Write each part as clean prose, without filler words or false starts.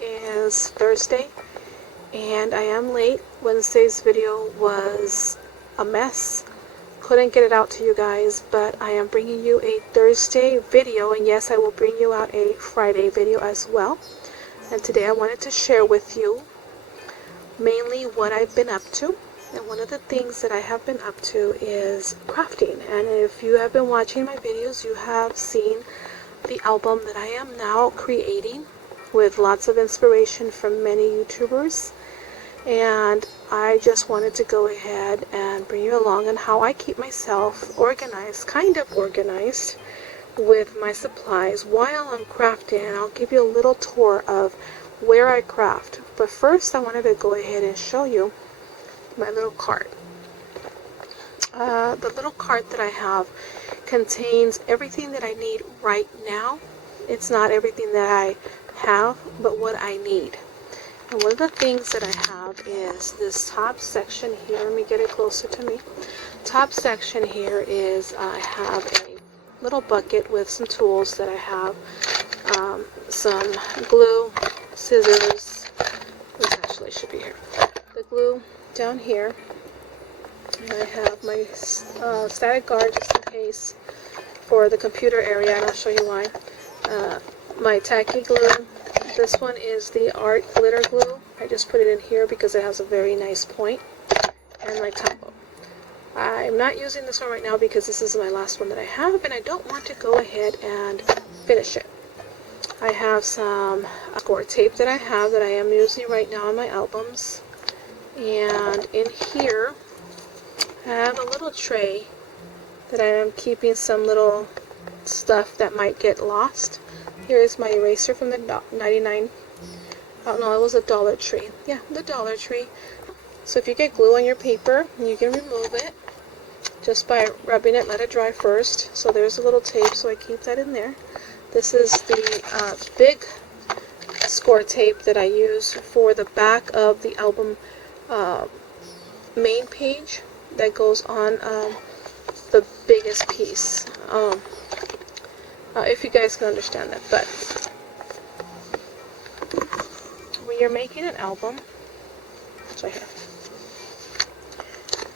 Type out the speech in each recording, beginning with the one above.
is Thursday and I am late. Wednesday's video was a mess. Couldn't get it out to you guys, but I am bringing you a Thursday video, and yes, I will bring you out a Friday video as well. And today I wanted to share with you mainly what I've been up to. And one of the things that I have been up to is crafting. And if you have been watching my videos, you have seen the album that I am now creating with lots of inspiration from many YouTubers. And I just wanted to go ahead and bring you along on how I keep myself organized, kind of organized, with my supplies while I'm crafting. And I'll give you a little tour of where I craft. But first I wanted to go ahead and show you my little cart. The little cart that I have contains everything that I need right now. It's not everything that I have, but what I need. And one of the things that I have is this top section here. Let me get it closer to me. Top section here is I have a little bucket with some tools that I have. Some glue, scissors. This actually should be here. The glue down here. And I have my static guard just in case for the computer area, and I'll show you why. My tacky glue. This one is the art glitter glue. I just put it in here because it has a very nice point. And my Tombow. I'm not using this one right now because this is my last one that I have, and I don't want to go ahead and finish it. I have some score tape that I have that I am using right now on my albums. And in here, I have a little tray that I am keeping some little stuff that might get lost. Here is my eraser from the 99, oh no, it was a Dollar Tree. Yeah, the Dollar Tree. So if you get glue on your paper, you can remove it just by rubbing it, let it dry first. So there's a little tape, so I keep that in there. This is the big score tape that I use for the back of the album main page that goes on the biggest piece. If you guys can understand that. But when you're making an album, it's right here,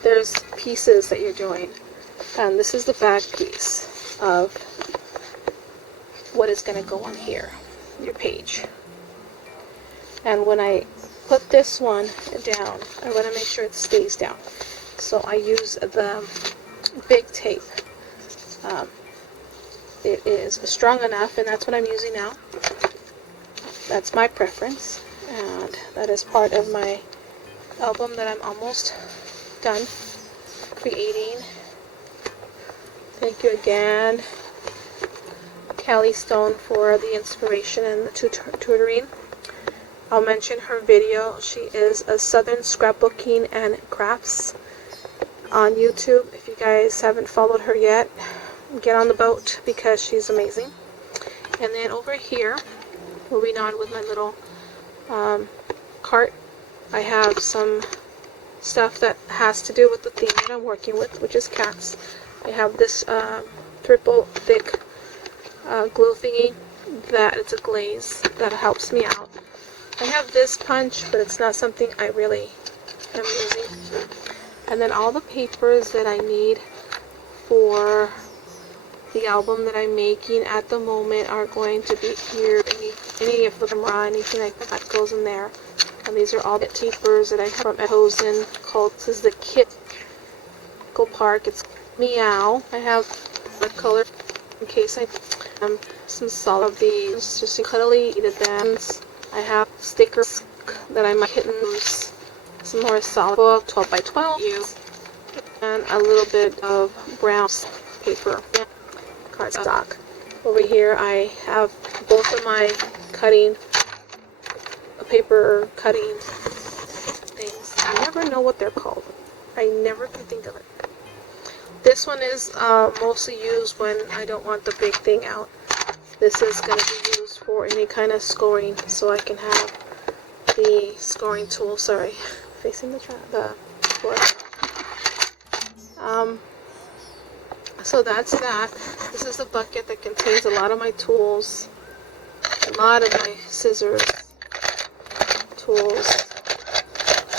there's pieces that you're doing, and this is the back piece of what is going to go on here, your page. And when I put this one down, I want to make sure it stays down. So I use the big tape. It is strong enough, and that's what I'm using now. That's my preference, and that is part of my album that I'm almost done creating. Thank you again, Callie Stone, for the inspiration and the tutoring. I'll mention her video. She is a Southern Scrapbooking and Crafts on YouTube. If you guys haven't followed her yet, get on the boat because she's amazing. And then over here, moving on with my little cart, I have some stuff that has to do with the theme that I'm working with, which is cats. I have this triple thick glue thingy that it's a glaze that helps me out. I have this punch, but it's not something I really am using. And then all the papers that I need for the album that I'm making at the moment are going to be here. Any of them raw, anything like that goes in there. And these are all the papers that I have from Hosen called, this is the Kit Go Park. It's Meow. I have a color in case I some solid of these, just cuddly bands. I have stickers that I might hit and lose. Some more solid book, 12 by 12, and a little bit of brown paper, cardstock. Over here I have both of my paper cutting things. I never know what they're called. I never can think of it. This one is mostly used when I don't want the big thing out. This is going to be used for any kind of scoring, so I can have the scoring tool, sorry, facing the floor. So that's that. This is a bucket that contains a lot of my tools, a lot of my scissors, tools.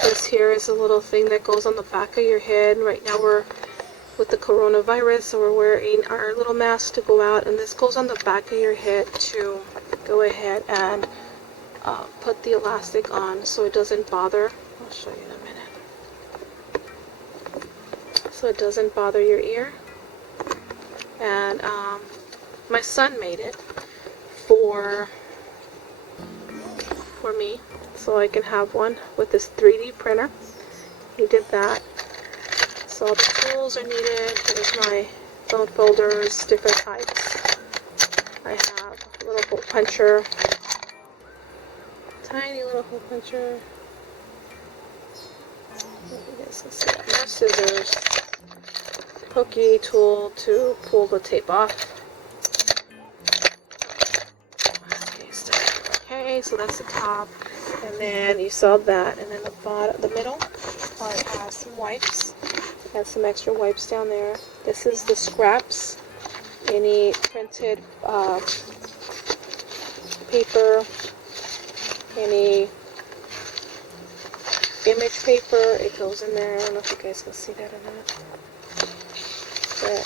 This here is a little thing that goes on the back of your head. Right now we're with the coronavirus, so we're wearing our little mask to go out, and this goes on the back of your head to go ahead and put the elastic on so it doesn't bother. I'll show you in a minute. So it doesn't bother your ear. And my son made it for me, so I can have one with this 3D printer. He did that. So all the tools are needed. Here's my phone folders, different types. I have a little hole puncher, tiny little hole puncher. You guys can see that. More scissors, hooky tool to pull the tape off. Okay, so that's the top, and then you saw that, and then the bottom, the middle part has some wipes. Has some extra wipes down there. This is the scraps. Any printed paper, any image paper, it goes in there. I don't know if you guys can see that or not. But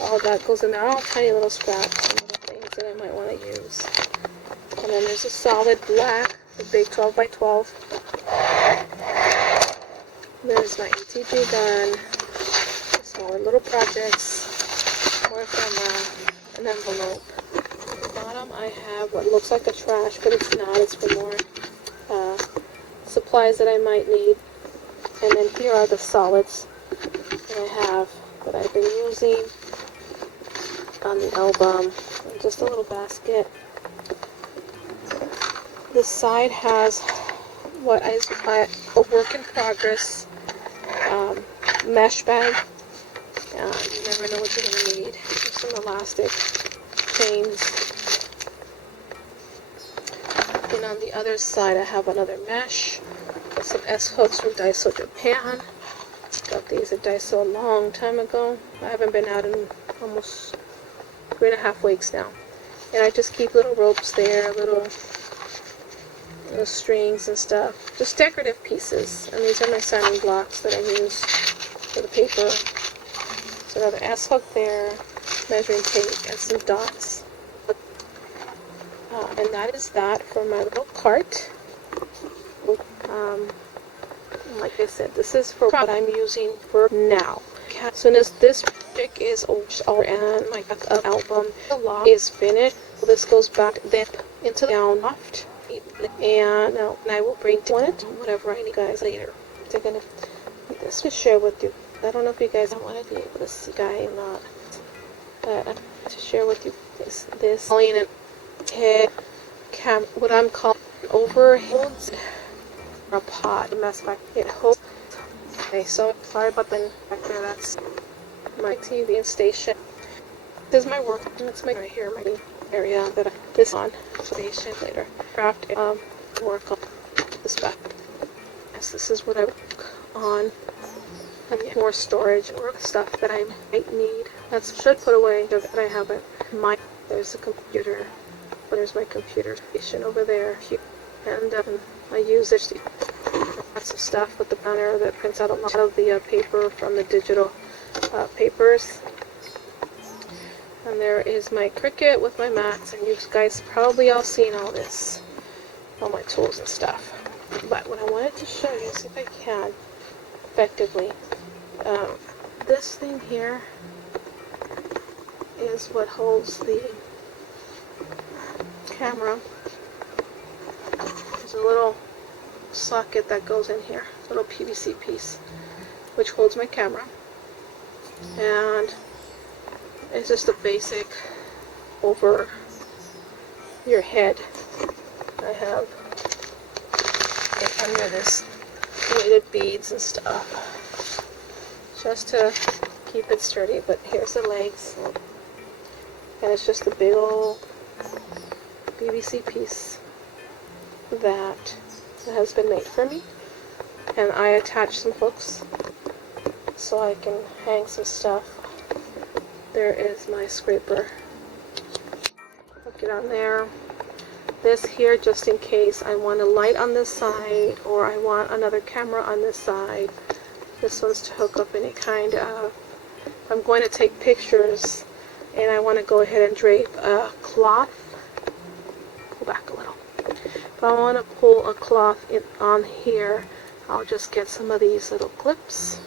all that goes in there. All tiny little scraps and little things that I might want to use. And then there's a solid black, the big 12 by 12. There's my ATG gun, smaller little projects, more camera, an envelope. At the bottom I have what looks like a trash, but it's not. It's for more supplies that I might need. And then here are the solids that I have, that I've been using on the album. And just a little basket. This side has what is a work in progress mesh bag. You never know what you're going to need. There's some elastic chains. And on the other side I have another mesh with some S-hooks from Daiso Japan. Got these at Daiso a long time ago. I haven't been out in almost 3.5 weeks now. And I just keep little ropes there, little strings and stuff. Just decorative pieces. And these are my signing blocks that I use for the paper. So another S-hook there, measuring tape, and some dots. And that is that for my little cart. Like I said, this is for what I'm using for now. As soon as this project is over and my album is finished, this goes back then into the down loft. And I will bring to it whatever I need guys later. They're gonna need this to share with you. I don't know if you guys want to be able to see guy or not, but I'm to share with you this in head cam, what I'm calling overholds a pot mess back. It holds. Okay, so sorry about the back there. That's my TV and station. This is my work. That's my right here, my area that I this on station later. Craft work on this back. Yes, this is what I work on. And more storage or stuff that I might need. That should put away that I haven't. There's a computer. There's my computer station over there. And I use it to lots of stuff with the printer that prints out a lot of the paper from the digital papers. And there is my Cricut with my mats, and you guys probably all seen all this, all my tools and stuff. But what I wanted to show you, see if I can effectively, this thing here is what holds the camera. There's a little socket that goes in here, a little PVC piece, which holds my camera. And it's just a basic over your head. I have it under this weighted beads and stuff, just to keep it sturdy. But here's the legs, and it's just a big old PVC piece that has been made for me. And I attach some hooks so I can hang some stuff. There is my scraper. Hook it on there. this here just in case I want a light on this side or I want another camera on this side. This one's to hook up any kind of, if I'm going to take pictures and I want to go ahead and drape a cloth. Pull back a little. If I want to pull a cloth on here, I'll just get some of these little clips,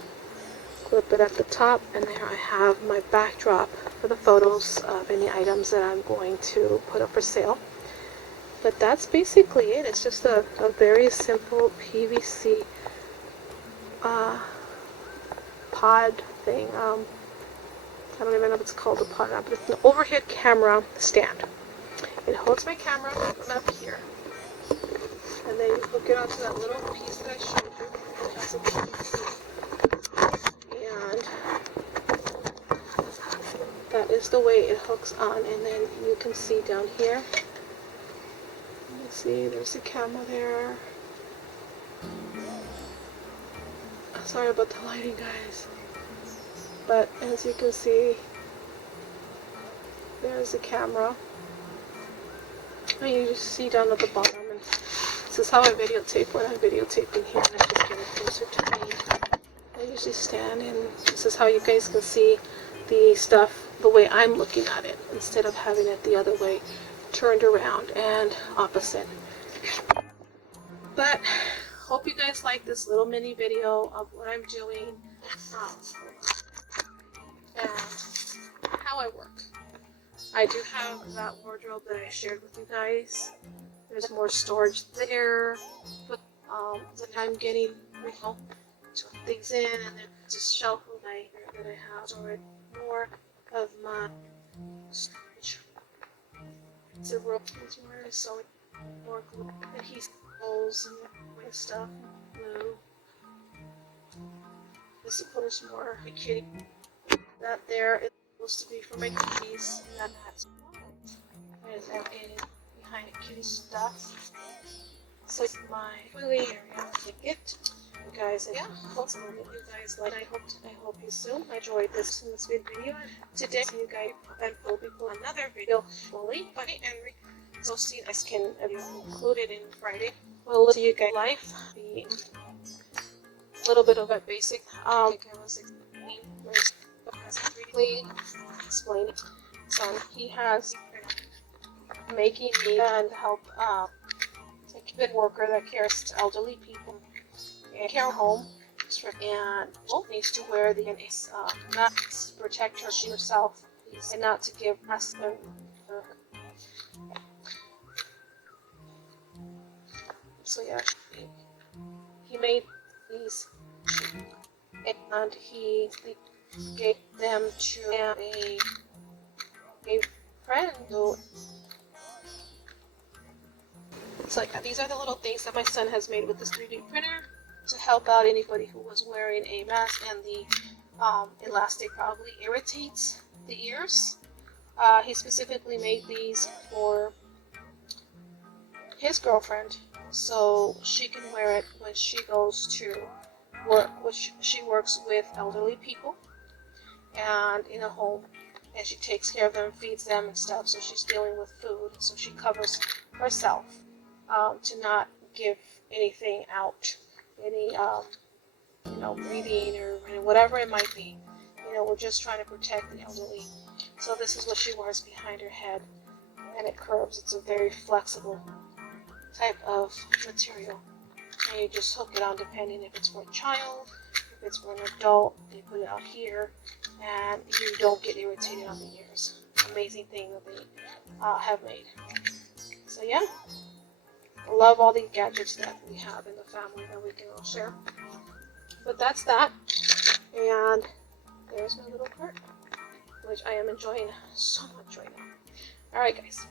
clip it at the top, and there I have my backdrop for the photos of any items that I'm going to put up for sale. But that's basically it. It's just a very simple PVC pod thing. I don't even know if it's called a pod or not, but it's an overhead camera stand. It holds my camera up here, and then you hook it onto that little piece that I showed you. It has a PVC, and that is the way it hooks on. And then you can see down here. See, there's the camera there. Sorry about the lighting, guys. But as you can see, there's the camera. And you just see down at the bottom. And this is how I videotape when I'm videotaping here. And I'm just getting closer to me. I usually stand, and this is how you guys can see the stuff the way I'm looking at it, instead of having it the other way, turned around and opposite. But hope you guys like this little mini video of what I'm doing and how I work. I do have that wardrobe that I shared with you guys. There's more storage there, but that I'm getting, to put things in, and there's a shelf that I have stored more of my storage. It's a rope container, so more glue, adhesive holes and stuff, glue. This is supposed more for kitty. That there is supposed to be for my kitties, and that's behind the kitty stuff. So my toilet area, like it. You guys, and yeah, hopefully you guys like. I hope you soon enjoyed this video today. You guys, and we'll be putting another video fully, funny and so see I can include it in Friday. We'll see you guys live. A little bit of a basic explain it. So he has making me and help a kid worker that cares to elderly people in a care home, and needs to wear the not to protect herself and not to give us so yeah, he made these and he gave them to a friend who. So yeah, these are the little things that my son has made with this 3D printer to help out anybody who was wearing a mask and the elastic probably irritates the ears. He specifically made these for his girlfriend, so she can wear it when she goes to work, which she works with elderly people and in a home, and she takes care of them, feeds them and stuff, so she's dealing with food, so she covers herself to not give anything out, any breathing or whatever it might be. We're just trying to protect the elderly. So this is what she wears behind her head, and it curves. It's a very flexible type of material, and you just hook it on depending if it's for a child, if it's for an adult. They put it out here, and you don't get irritated on the ears. Amazing thing that they have made. So yeah, I love all the gadgets that we have in the family that we can all share. But that's that, and there's my little cart, which I am enjoying so much right now. Alright guys.